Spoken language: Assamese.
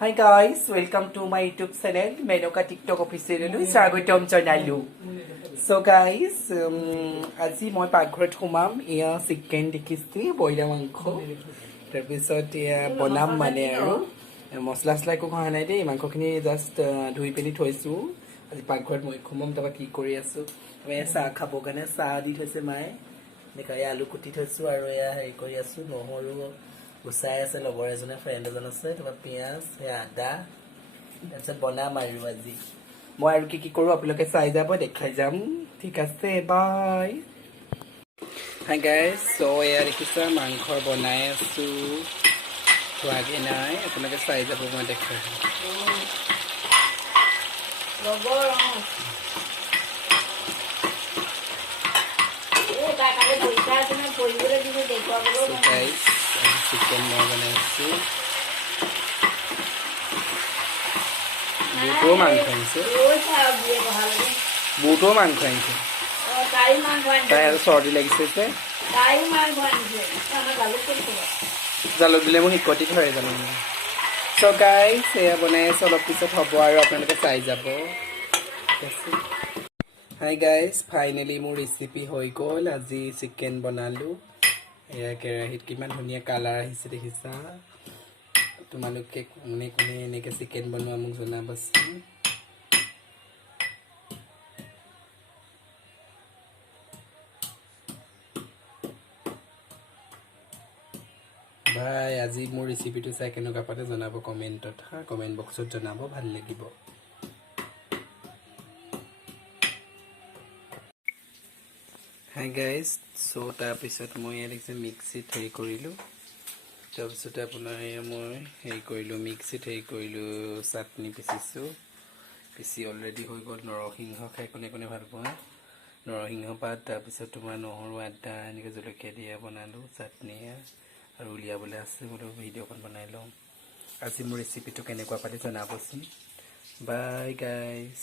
Hi guys, welcome to my YouTube channel, Menoka TikTok official. Swagotom janailo. So guys, আজি মই পাকঘৰত সোমাম ইয়া চিকেন দেখিছি বইলা মাংস তাৰপিছত ইয়া বনাম মানে আৰু মছলা সছলা একো খোৱা নাই দেই মাংসখিনি জাষ্ট ধুই পেলি থৈছো আজি পাকঘৰত মই সোমাম তাৰপা কি কৰি আছো মই চাহ খাব কাৰণে চাহ দি থৈছে মায়ে নেকাই আলু কুটি থৈছো আৰু এয়া হেৰি কৰি আছো নহৰু গুচাই আছে লগৰ এজনে ফ্ৰেণ্ড এজন আছে তাৰপা পিয়াজ আদা তাৰপিছত বনাম আৰু আজি মই আৰু কি কৰো আপোনালোকে চাই যাব দেখাই যাম ঠিক আছে বাই হাই গাইজ সো এয়া দেখিছা মাংস বনাই আছো হোৱাগে নাই আপোনালোকে চাই যাব মই দেখাই চিকেন মই বনাইছো বুটো মাংস আনিছে বুটো মাংস আনিছে তাই আৰু চৰ্দি লাগিছে যে জালুক দিলে মোক শিকতি ধৰে জানো চ' গাইজ এয়া বনাই আছো অলপ পিছত হ'ব আৰু আপোনালোকে চাই যাব হাই গাইজ ফাইনেলি মোৰ ৰেচিপি হৈ গ'ল আজি চিকেন বনালোঁ এয়া কেৰাহীত কিমান ধুনীয়া কালাৰ আহিছে দেখিছা তোমালোকে কোনে কোনে এনেকৈ চিকেন বনোৱা মোক জনাবাচোন ভাই আজি মোৰ ৰেচিপিটো চাই কেনেকুৱা পালে জনাব কমেণ্টত কমেণ্ট বক্সত জনাব ভাল লাগিব হাই গাইজ চ' তাৰপিছত মই ইয়াত মিক্সিত হেৰি কৰিলোঁ তাৰপিছতে আপোনাৰ মই হেৰি কৰিলোঁ মিক্সিত হেৰি কৰিলোঁ চাটনি পিচিছোঁ পিচি অলৰেডি হৈ গ'ল নৰসিংহ খাই কোনে কোনে ভাল পোৱা নৰসিংহ পাত তাৰপিছত তোমাৰ নহৰু আদা এনেকৈ জলকীয়া দিয়া বনালোঁ চাটনি আৰু উলিয়াবলৈ আছে বোলো ভিডিঅ'খন বনাই লওঁ আজি মোৰ ৰেচিপিটো কেনেকুৱা পালে জনাবচোন বাই গাইজ